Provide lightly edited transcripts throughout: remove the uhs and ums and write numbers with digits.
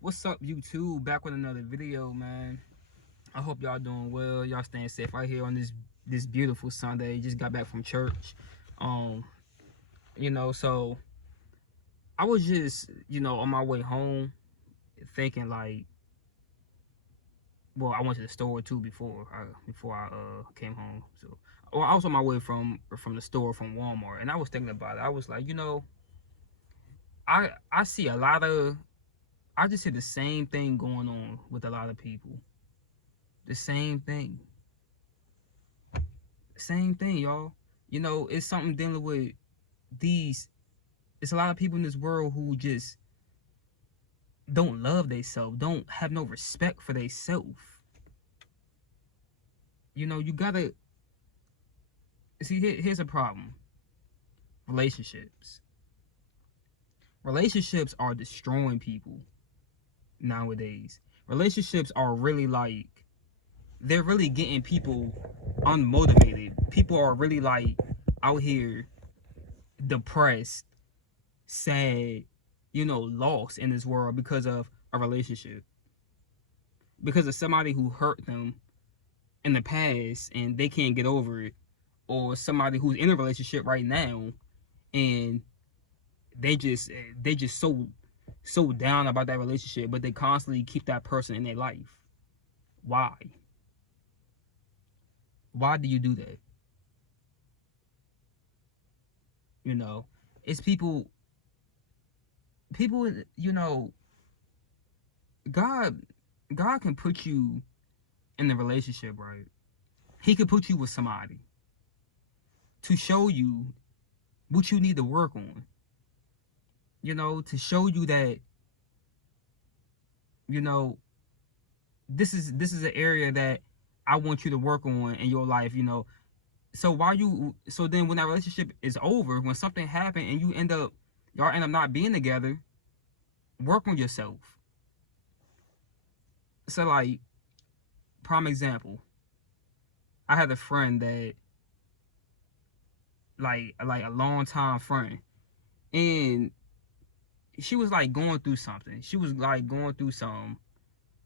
What's up, YouTube? Back with another video, man. I hope y'all doing well. Y'all staying safe right here on this beautiful Sunday. Just got back from church. Um, so I was just, on my way home thinking like, well, I went to the store too before I came home. So, well, I was on my way from the store from Walmart, and I was thinking about it. I was like, I see a lot of I just see the same thing going on with a lot of people. The same thing. Same thing, y'all. It's something dealing with these. It's a lot of people in this world who just don't love themselves, don't have no respect for themselves. You gotta see. Here's a problem. Relationships. Relationships are destroying people nowadays. Relationships are really like they're really getting people unmotivated. People are really like out here depressed, sad, lost in this world because of a relationship. Because of somebody who hurt them in the past and they can't get over it. Or somebody who's in a relationship right now and they just so down about that relationship, but they constantly keep that person in their life. Why? Why do you do that? It's people, God God can put you in the relationship, right? He could put you with somebody to show you what you need to work on. To show you that, you know, this is an area that I want you to work on in your life. So then when that relationship is over, when something happened and y'all end up not being together, work on yourself. So like, prime example, I had a friend that like a long time friend, and she was like going through something. She was like going through something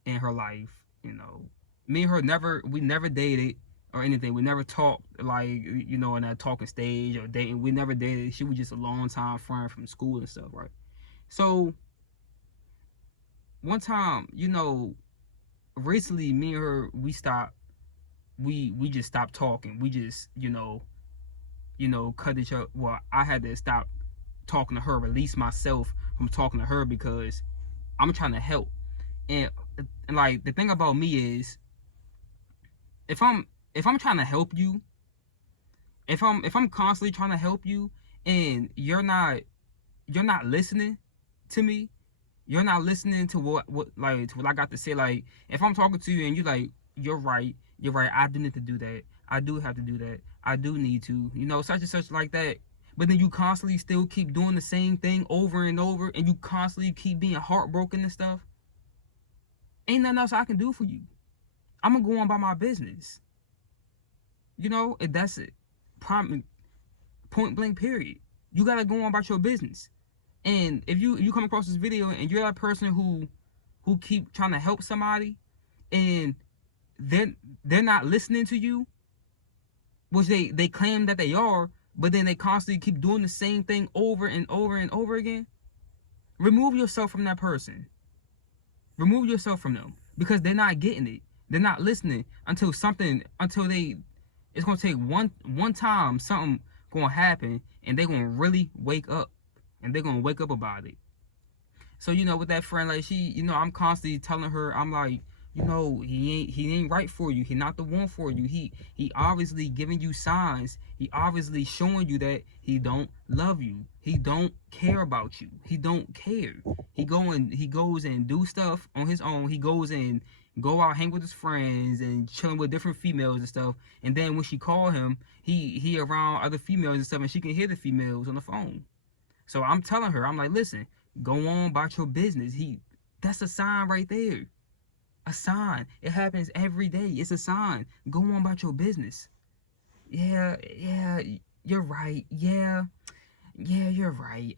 in her life. Me and her never dated or anything. We never talked like, in that talking stage or dating. We never dated. She was just a long time friend from school and stuff, right? So one time, recently me and her we just stopped talking. We just, cut each other. Well, I had to stop talking to her, release myself from talking to her because I'm trying to help. And, and like the thing about me is, if I'm trying to help you, if I'm constantly trying to help you and you're not listening to me, you're not listening to what I got to say. Like, if I'm talking to you and you like, you're right, I do need to do that, I do have to do that, I do need to, such and such like that. But then you constantly still keep doing the same thing over and over, and you constantly keep being heartbroken and stuff. Ain't nothing else I can do for you. I'm gonna go on by my business. That's it. Point blank period. You gotta go on about your business. And if you come across this video and you're that person who keep trying to help somebody and they're not listening to you, which they claim that they are, but then they constantly keep doing the same thing over and over and over again, remove yourself from that person. Remove yourself from them, because they're not getting it. They're not listening until they it's gonna take one time something gonna happen and they're gonna really wake up, and they're gonna wake up about it. So with that friend, like, I'm constantly telling her, I'm like, he ain't right for you. He not the one for you. He obviously giving you signs. He obviously showing you that he don't love you. He don't care about you. He don't care. He goes and do stuff on his own. He goes and go out, hang with his friends and chilling with different females and stuff. And then when she call him, he around other females and stuff, and she can hear the females on the phone. So I'm telling her, I'm like, listen, go on about your business. That's a sign right there. A sign. It happens every day. It's a sign. Go on about your business. Yeah, you're right. Yeah, you're right.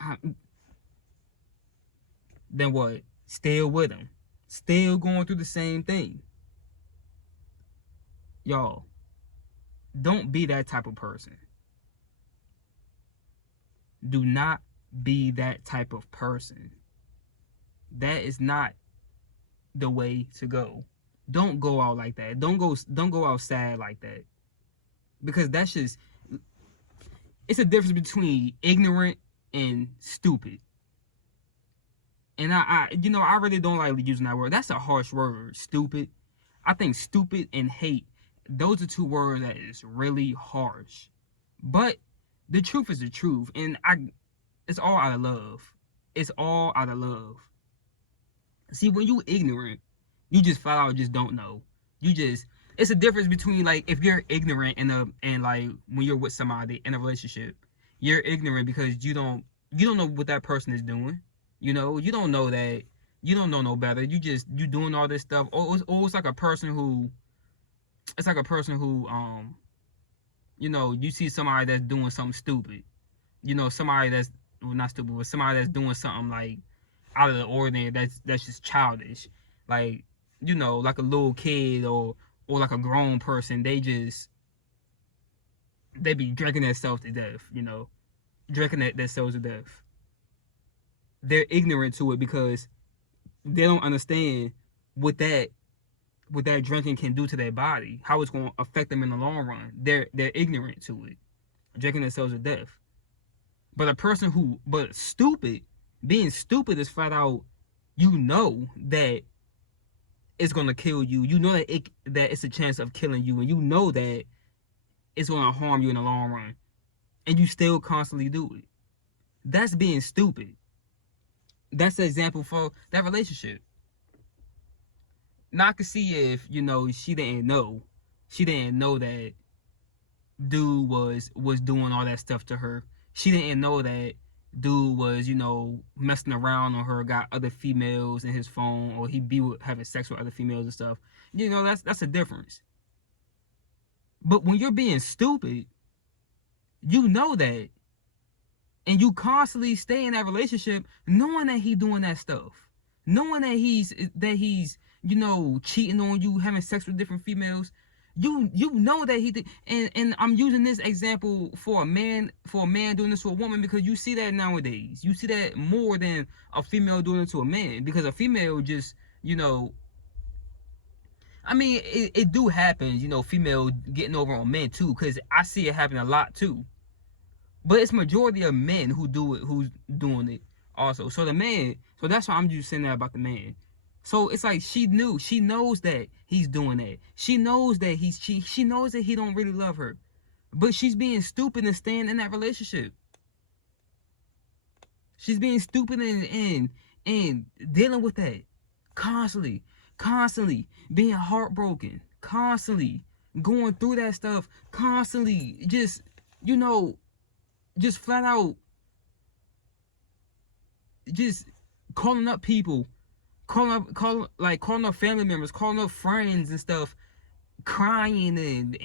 Then what? Still with them. Still going through the same thing. Y'all, don't be that type of person. Do not be that type of person. That is not the way to go. Don't go out like that. Don't go out sad like that. Because that's just, it's a difference between ignorant and stupid. And I really don't like using that word. That's a harsh word, stupid. I think stupid and hate, those are two words that is really harsh. But the truth is the truth, and it's all out of love. It's all out of love. See, when you ignorant, you just flat out just don't know. It's a difference between, like, if you're ignorant and like when you're with somebody in a relationship, you're ignorant because you don't know what that person is doing. You don't know that, you don't know no better. You doing all this stuff. Or it's like a person who, you see somebody that's doing something stupid. Somebody that's, well, not stupid, but somebody that's doing something like out of the ordinary, that's just childish. Like, like a little kid or like a grown person, they be drinking themselves to death, drinking themselves to death. They're ignorant to it because they don't understand what that drinking can do to their body, how it's going to affect them in the long run. They're ignorant to it, drinking themselves to death. But stupid, being stupid is flat out, that it's going to kill you. That it's a chance of killing you, and that it's going to harm you in the long run, and you still constantly do it. That's being stupid. That's the example for that relationship. Now I could see if, she didn't know that dude was doing all that stuff to her. She didn't know that dude was, messing around on her, got other females in his phone, or he be having sex with other females and stuff. That's a difference. But when you're being stupid, you know that, and you constantly stay in that relationship knowing that he's doing that stuff, knowing that he's cheating on you, having sex with different females. You know that he did. And I'm using this example for a man doing this to a woman, because you see that nowadays. You see that more than a female doing it to a man, because a female just, I mean, it do happen, female getting over on men too, because I see it happen a lot too. But it's majority of men who's doing it also. So that's why I'm just saying that about the man. So it's like she knows that he's doing that. She knows that she knows that he don't really love her. But she's being stupid and staying in that relationship. She's being stupid and dealing with that. Constantly being heartbroken. Constantly going through that stuff. Constantly just flat out just calling up people, calling up family members, calling up friends and stuff, crying and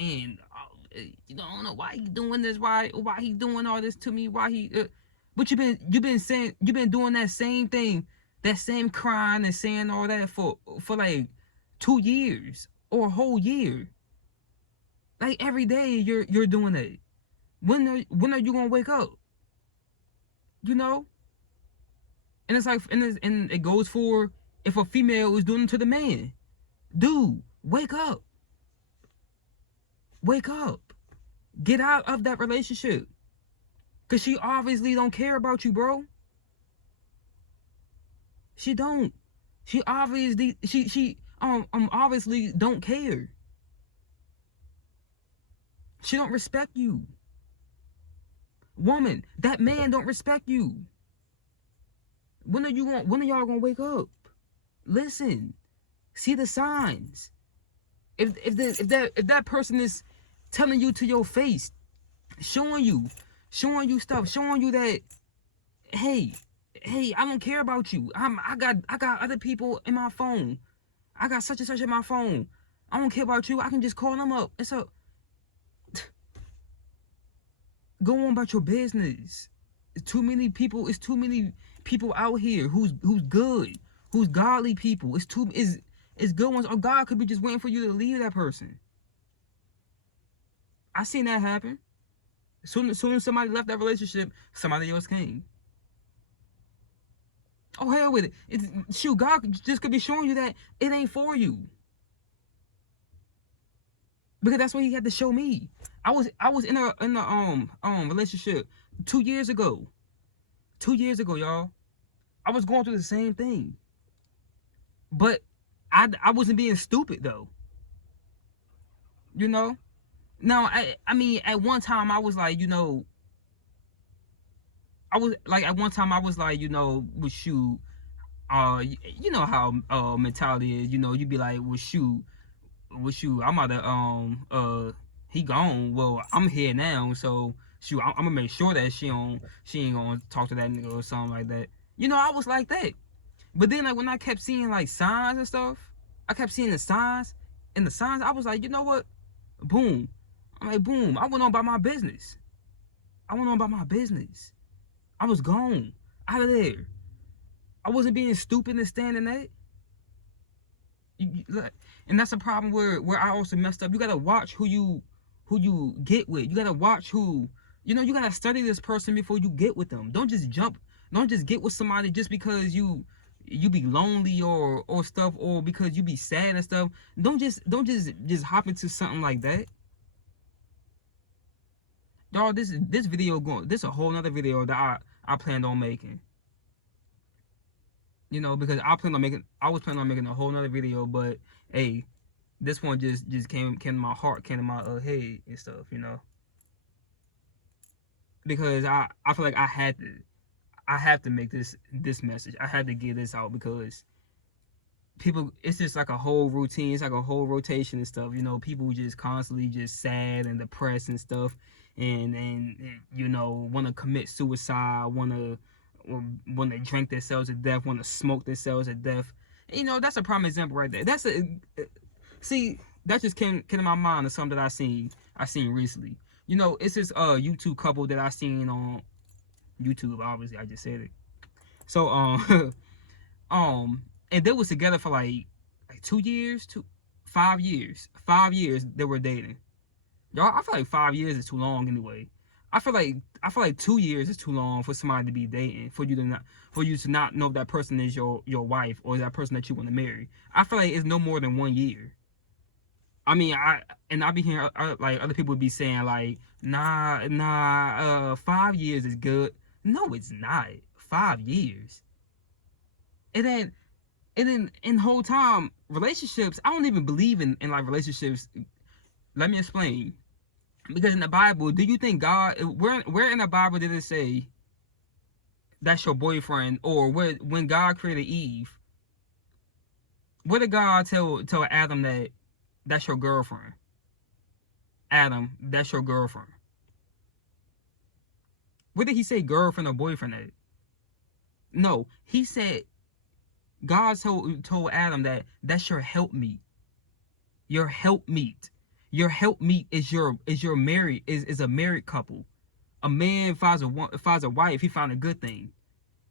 I don't know why he doing this, why he doing all this to me, why he but you've been doing that same thing, that same crying and saying all that for like 2 years or a whole year. Like every day you're doing it. When are you gonna wake up? And it's like, and it goes for if a female is doing it to the man. Dude, wake up. Get out of that relationship, cause she obviously don't care about you, bro. She don't. She obviously obviously don't care. She don't respect you. Woman, that man don't respect you. When are y'all gonna wake up? Listen, see the signs. If that person is telling you to your face, showing you stuff, showing you that, hey, I don't care about you. I got other people in my phone. I got such and such in my phone. I don't care about you. I can just call them up. It's a go on about your business. It's too many people out here who's good, who's godly people. It's good ones. Or God could be just waiting for you to leave that person. I seen that happen. Soon as somebody left that relationship, somebody else came. Oh, hell with it. Shoot, God just could be showing you that it ain't for you. Because that's what he had to show me. I was in a relationship 2 years ago. 2 years ago, y'all. I was going through the same thing. But I wasn't being stupid though. You know? Now I mean at one time I was like, at one time I was like, well shoot, you know how mentality is, you'd be like, well shoot, I'm about to he gone. Well, I'm here now, so shoot, I'm gonna make sure that she ain't gonna talk to that nigga or something like that. I was like that. But then like when I kept seeing like signs and stuff, I kept seeing the signs, and the signs, I was like, you know what? Boom. I'm like, boom. I went on about my business. I was gone. Out of there. I wasn't being stupid and standing there. And that's a problem where I also messed up. You gotta watch who you get with. You gotta watch who, you gotta study this person before you get with them. Don't just jump. Don't just get with somebody just because you be lonely or stuff, or because you be sad and stuff. Don't just hop into something like that. Y'all, this video this a whole nother video that I planned on making. Because I was planning on making a whole nother video, but hey, this one just came to my heart, came to my head and stuff, because I feel like I have to make this message. I had to get this out because people, it's just like a whole routine. It's like a whole rotation and stuff. People just constantly just sad and depressed and stuff, and want to commit suicide, want to drink themselves to death, want to smoke themselves to death. That's a prime example right there. See, that just came to my mind of something that I seen recently. It's this YouTube couple that I seen on YouTube. Obviously, I just said it. So and they was together for like 2 years, 5 years. 5 years they were dating. Y'all, I feel like 5 years is too long anyway. I feel like 2 years is too long for somebody to be dating, for you to not know if that person is your wife or that person that you want to marry. I feel like it's no more than 1 year. I mean, I be hearing like other people be saying like, nah, 5 years is good. No, it's not. 5 years. And then in the whole time, relationships, I don't even believe in like relationships. Let me explain. Because in the Bible, do you think God, where in the Bible did it say that's your boyfriend? Or when God created Eve, where did God tell Adam that that's your girlfriend? Adam, that's your girlfriend. Where did he say girlfriend or boyfriend at? No, he said, God told Adam that that's your helpmeet. Your helpmeet. Your helpmeet is a married couple. A man finds a wife, he found a good thing.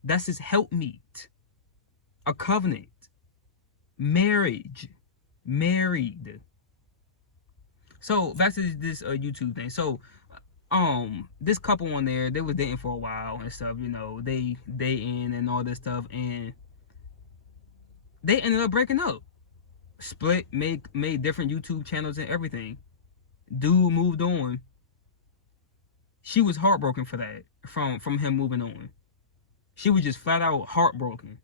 That's his helpmeet. A covenant. Marriage. Married. So back to this YouTube thing. So this couple on there, they was dating for a while and stuff, they dating and all this stuff, and they ended up breaking up. Split, made different YouTube channels and everything. Dude moved on. She was heartbroken for that, from him moving on. She was just flat out heartbroken.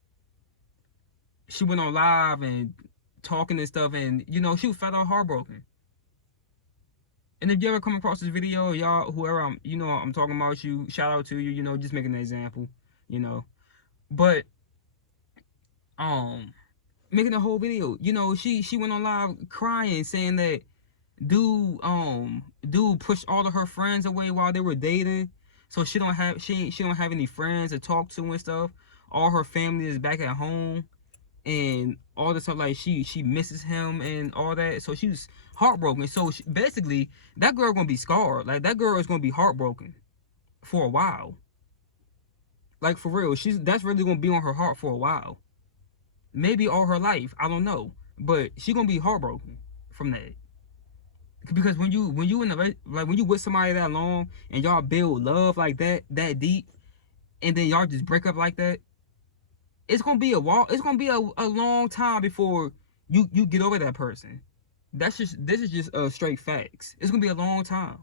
She went on live and talking and stuff, and she was flat out heartbroken. And if you ever come across this video, y'all, whoever I'm talking about you, shout out to you, just making an example, But making a whole video, she went on live crying, saying that dude pushed all of her friends away while they were dating, so she don't have any friends to talk to and stuff. All her family is back at home and all this stuff, like she misses him and all that, so she was heartbroken. So basically that girl gonna be scarred. Like that girl is gonna be heartbroken for a while, like for real. That's really gonna be on her heart for a while. maybe all her life. I don't know, but she gonna be heartbroken from that. Because when you in the like when you with somebody that long and y'all build love like that deep, and then y'all just break up like that, it's gonna be a while. It's gonna be a long time before you get over that person. This is just straight facts. It's gonna be a long time.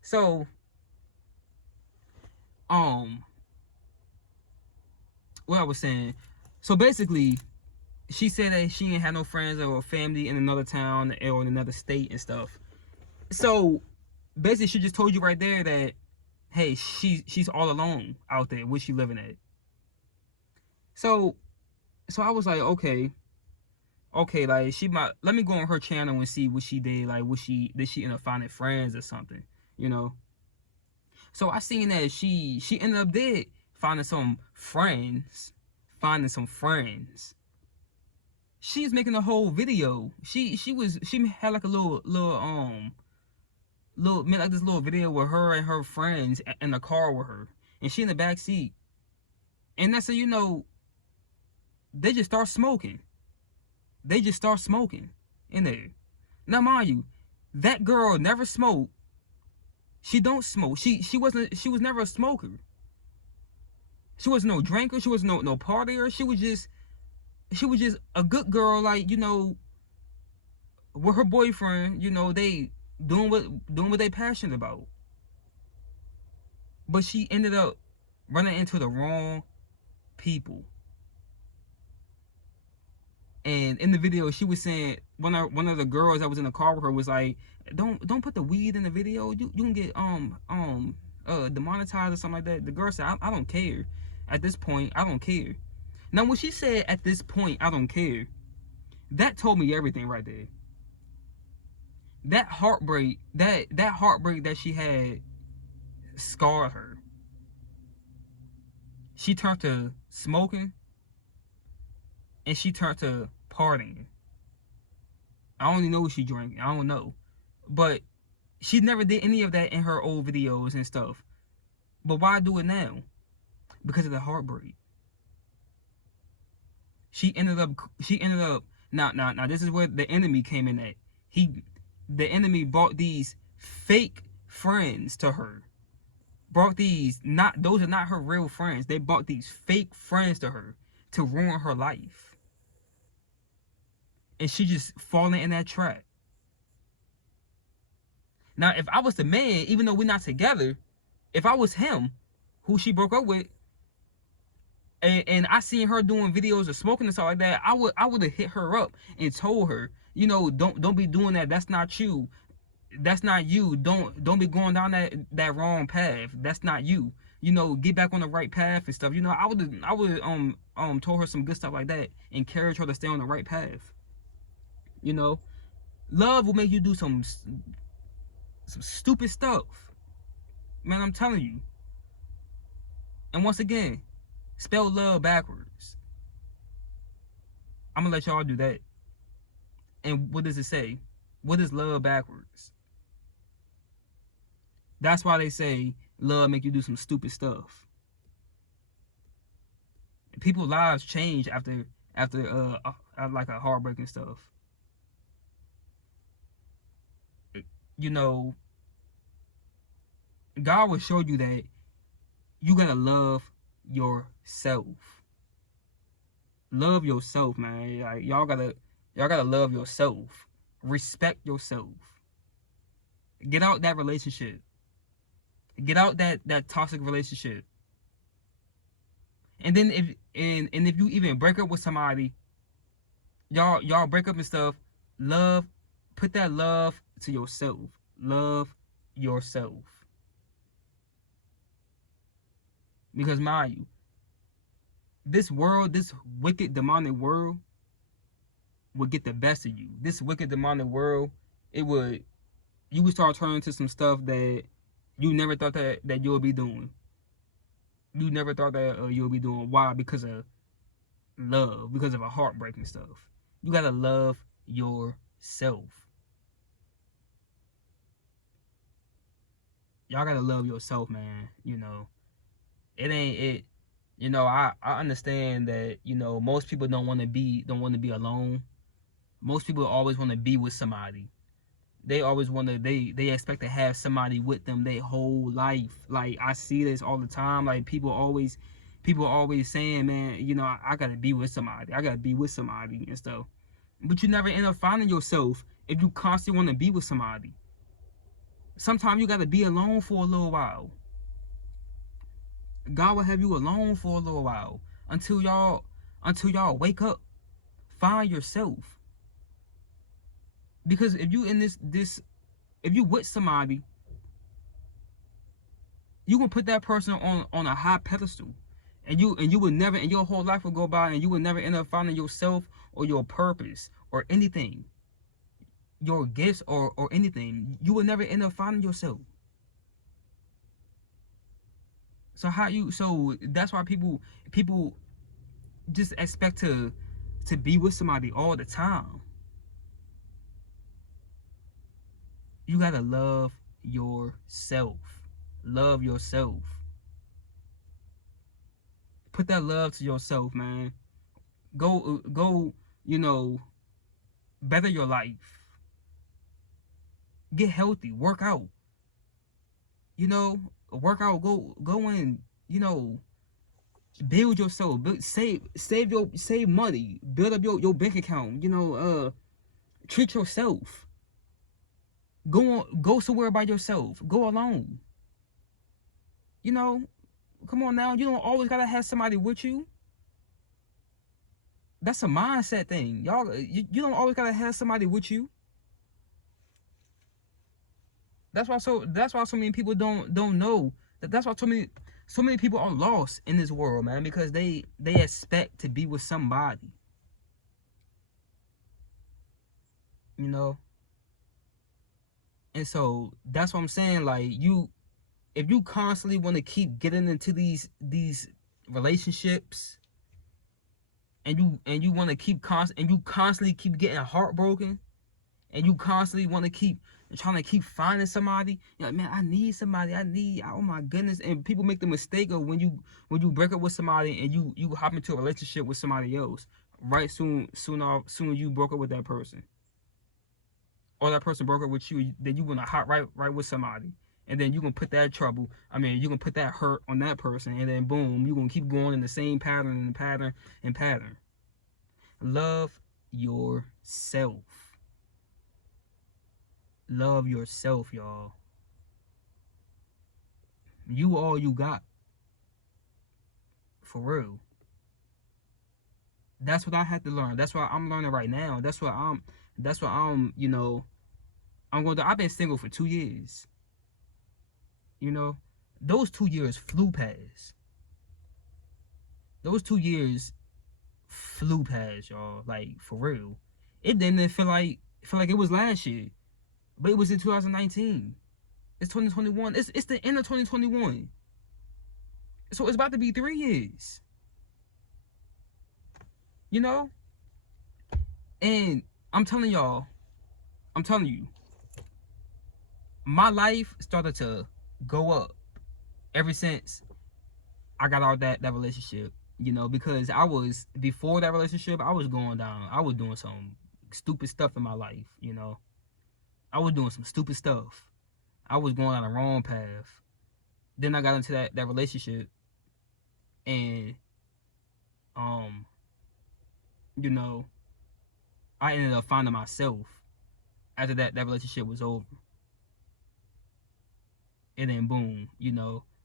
So um, what I was saying. So basically, she said that she ain't had no friends or family in another town or in another state and stuff. So basically, she just told you right there that hey, she's all alone out there. Where she living at? So I was like, okay, like she might let me go on her channel and see what she did. Like, what she did she end up finding friends or something, you know? So I seen that she ended up dead finding some friends, finding some friends. She's making a whole video. She had like a little made like this little video with her and her friends in the car with her, and she in the back seat. And that's how you know they just start smoking. They just start smoking in there. Now mind you, that girl never smoked. She don't smoke. She was never a smoker. She was no drinker. She was no partier. She was just a good girl, like, you know, with her boyfriend, you know, they doing what they passionate about. But she ended up running into the wrong people. And in the video, she was saying one of the girls that was in the car with her was like, "Don't put the weed in the video. You can get demonetized or something like that." The girl said, "I don't care. At this point, I don't care." Now, when she said at this point, I don't care, that told me everything right there. That heartbreak, that heartbreak that she had scarred her. She turned to smoking and she turned to partying. I don't even know what she drank. I don't know. But she never did any of that in her old videos and stuff. But why do it now? Because of the heartbreak. She ended up now this is where the enemy came in at. The enemy brought these fake friends to her. Brought these not those are not her real friends. They brought these fake friends to her to ruin her life. And she just falling in that trap. Now, if I was the man, even though we're not together, if I was him, who she broke up with, and I seen her doing videos of smoking and stuff like that, I would have hit her up and told her, you know, don't be doing that. That's not you. That's not you. Don't be going down that wrong path. That's not you. You know, get back on the right path and stuff. You know, I would told her some good stuff like that, encourage her to stay on the right path. You know, love will make you do some stupid stuff, man. I'm telling you. And once again, spell love backwards. I'm gonna let y'all do that. And what does it say? What is love backwards? That's why they say love make you do some stupid stuff. People's lives change after like a heartbreaking stuff. You know, God will show you that you gotta love yourself. Love yourself, man. Like, y'all gotta love yourself. Respect yourself. Get out that relationship. Get out that toxic relationship. And then if you even break up with somebody, y'all break up and stuff, put that love to yourself. Love yourself. Because mind you, this world, this wicked demonic world would get the best of you. This wicked demonic world, you would start turning to some stuff that you never thought that you'll be doing. You never thought that you'll be doing. Why? Because of love, because of a heartbreaking stuff. You gotta love yourself. Y'all gotta love yourself, man. You know, it ain't it. I understand that, most people don't want to be alone. Most people always want to be with somebody. They always want to they expect to have somebody with them their whole life. Like, I see this all the time. Like, people always saying, man, I gotta be with somebody. I gotta be with somebody and stuff. But you never end up finding yourself if you constantly want to be with somebody. Sometimes you gotta be alone for a little while. God will have you alone for a little while until y'all wake up, find yourself. Because if you in this if you with somebody, you can put that person on a high pedestal, and you would never, and your whole life will go by, and you would never end up finding yourself or your purpose or anything, your gifts or anything. You will never end up finding yourself. So that's why people just expect to be with somebody all the time. You gotta love yourself. Love yourself. Put that love to yourself, man. Go, better your life. Get healthy. Work out. Work out. Go and build yourself. Save money. Build up your bank account. Treat yourself. Go somewhere by yourself. Go alone. Come on now. You don't always gotta have somebody with you. That's a mindset thing, y'all. You don't always gotta have somebody with you. That's why so many people don't know. That's why so many people are lost in this world, man, because they expect to be with somebody. You know? And so that's what I'm saying. Like, if you constantly want to keep getting into these relationships, and you want to and you constantly keep getting heartbroken, and you constantly want to keep trying to keep finding somebody, you're like, man, I need somebody. Oh my goodness. And people make the mistake of when you break up with somebody and you hop into a relationship with somebody else, right? Soon you broke up with that person, or that person broke up with you, then you want to hop right with somebody, and then you can put that trouble, you can put that hurt on that person, and then boom, you gonna keep going in the same pattern and pattern. Love yourself. Love yourself, y'all. You all you got. For real. That's what I had to learn. That's what I'm learning right now. That's what I'm I'm going to I've been single for 2 years. Those 2 years flew past. Those 2 years flew past, y'all. Like, for real. It didn't feel like it was last year. But it was in 2019. It's 2021. It's the end of 2021. So it's about to be 3 years. And I'm telling you, my life started to go up ever since I got out of that relationship. Because before that relationship, I was going down. I was doing some stupid stuff in my life. I was doing some stupid stuff. I was going on the wrong path. Then I got into that relationship, and I ended up finding myself after that relationship was over. And then boom,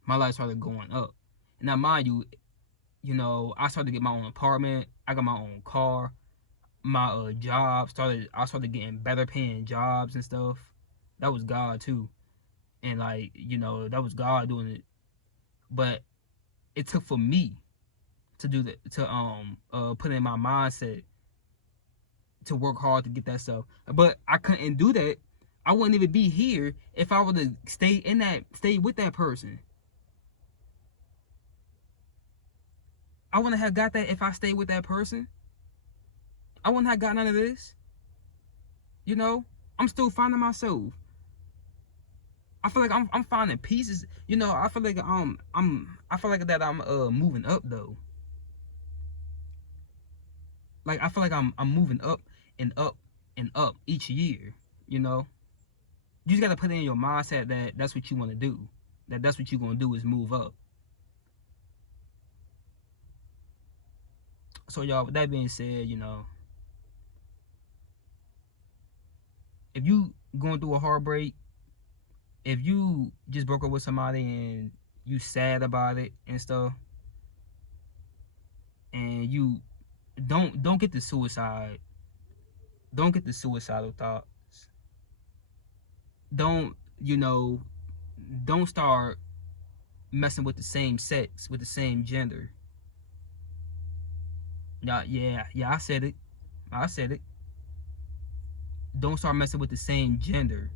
my life started going up. And now, mind you, I started to get my own apartment. I got my own car. My job I started getting better paying jobs and stuff. That was God too. And like, that was God doing it. But it took for me to do that, to put in my mindset to work hard to get that stuff. But I couldn't do that. I wouldn't even be here if I would have stayed with that person. I wouldn't have got that if I stayed with that person. I wouldn't have got none of this. I'm still finding myself. I feel like I'm finding pieces. You know, I feel like I feel like that I'm moving up though. Like I feel like I'm moving up and up and up each year. You know, you just gotta put it in your mindset that that's what you want to do. That's what you're gonna do is move up. So y'all, with that being said, you know, if you going through a heartbreak, if you just broke up with somebody and you sad about it and stuff, and you don't get the suicide, don't get the suicidal thoughts. Don't, you know, don't start messing with the same sex, with the same gender. Yeah, I said it. I said it. Don't start messing with the same gender.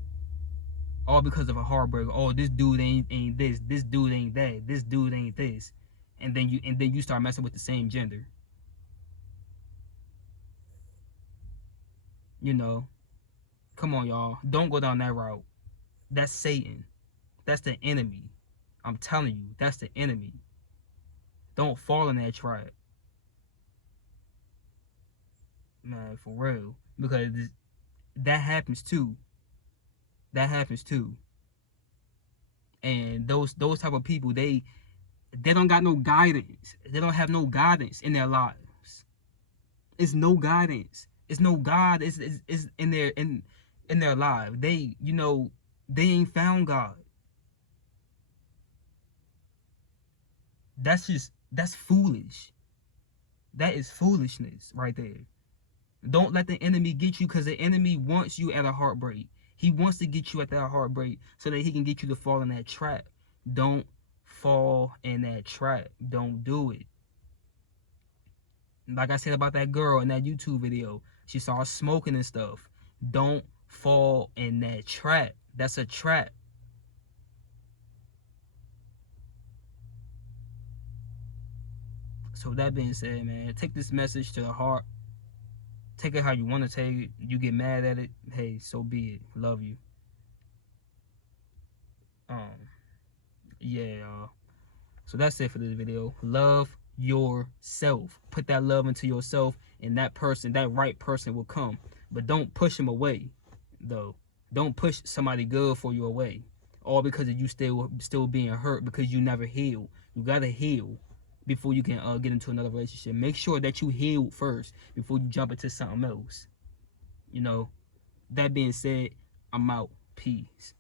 All because of a heartbreak. Oh, this dude ain't this. This dude ain't that. This dude ain't this. And then you start messing with the same gender. You know, come on, y'all. Don't go down that route. That's Satan. That's the enemy. I'm telling you, that's the enemy. Don't fall in that trap, man, for real. Because that happens too. That happens too. And those type of people, they don't got no guidance. They don't have no guidance in their lives. It's no guidance. It's no God. It's in their life. They, you know, they ain't found God. That's foolish. That is foolishness right there. Don't let the enemy get you, because the enemy wants you at a heartbreak. He wants to get you at that heartbreak so that he can get you to fall in that trap. Don't fall in that trap. Don't do it. Like I said about that girl in that YouTube video, she saw smoking and stuff. Don't fall in that trap. That's a trap. So that being said, man, take this message to the heart. Take it how you want to take it. You get mad at it, hey, so be it. Love you. Um, yeah. So that's it for this video. Love yourself. Put that love into yourself, and that person, that right person, will come. But don't push him away, though. Don't push somebody good for you away, all because of you still being hurt because you never healed. You gotta heal before you can get into another relationship. Make sure that you heal first before you jump into something else. You know. That being said, I'm out. Peace.